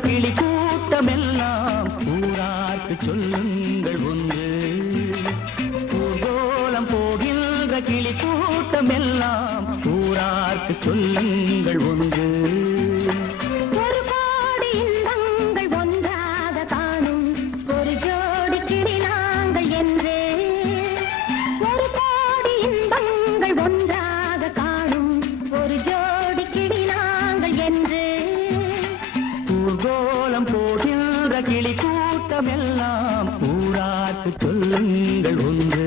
கிளி கூட்டமெல்லாம் ஊரார்க்கு சொல்லுங்கள் ஒன்று. பூகோலம் போகின்ற கிளி கூட்டமெல்லாம் ஊரார்க்கு சொல்லுங்கள் ஒன்று. ஒன்று. ஊர்கோலம் போகின்ற கிளி கூட்டம் எல்லாம் கூடாத்து சொல்லுங்கள் ஒன்று.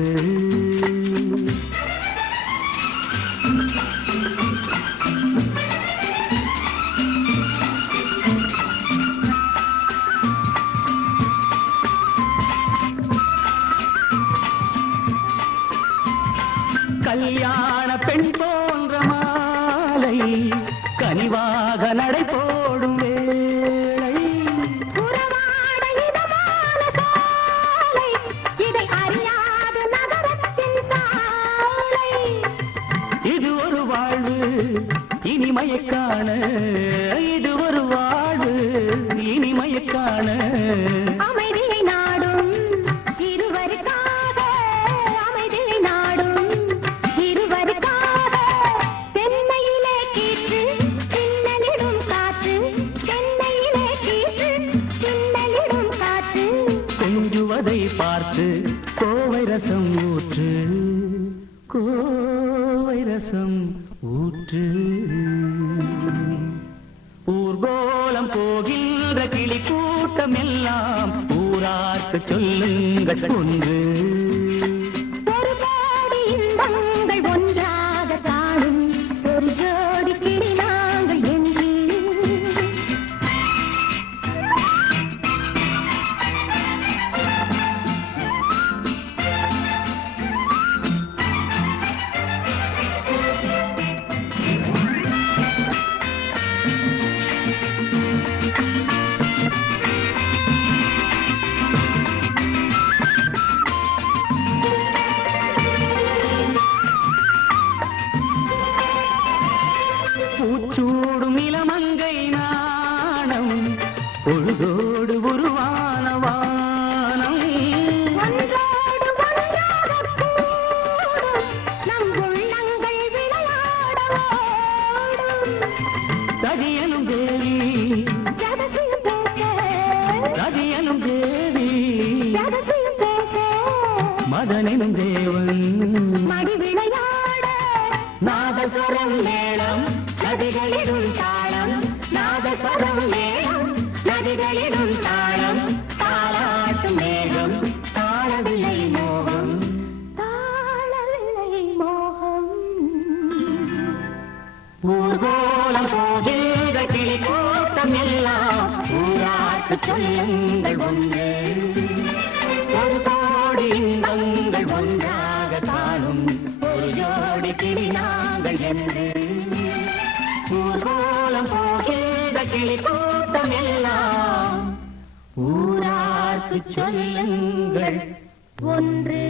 கல்யாண பெண் போன்ற மாலை கனிவாக நடை போடும் ஒரு வாழ்வு இனிமையைக் காண இது ஒரு வாழ்வு இனிமையைக் காண. அமைதியை நாடும் இருவருக்காக அமைதியை நாடும் இருவருக்காக தென்னையிலே கீற்று பின்னலிடும் காற்று தென்னையிலே கீற்று பின்னலிடும் காற்று. கொஞ்சுவதை பார்த்து கோவை ரசம் ஊற்று கோவை ரசம் ஊற்று. ஊர்கோலம் போகின்ற கிளி கூட்டம் எல்லாம் ஊரார்க்கு சொல்லுங்கள் ஒன்று. நாணம் பொழுதோடு உருவான வானம். சதியனும் தேவி சதியனும் தேவி மதனினும் தேவன். மடி விளையாட நாதஸ்வரம் மேளம் நதிகளிடும் தாளம் நாதஸ்வரம் மேளம் நதிகளிடும் தாளம் தாளாட்டும் மேகம் தாளவில்லை மோகம். தாழவில்லை மோகம். ஊர்கோலம் கிளி கூட்டம் எல்லாம் சொல்லுங்கள் ஒன்று. சொல்லுங்கள். ஒன்று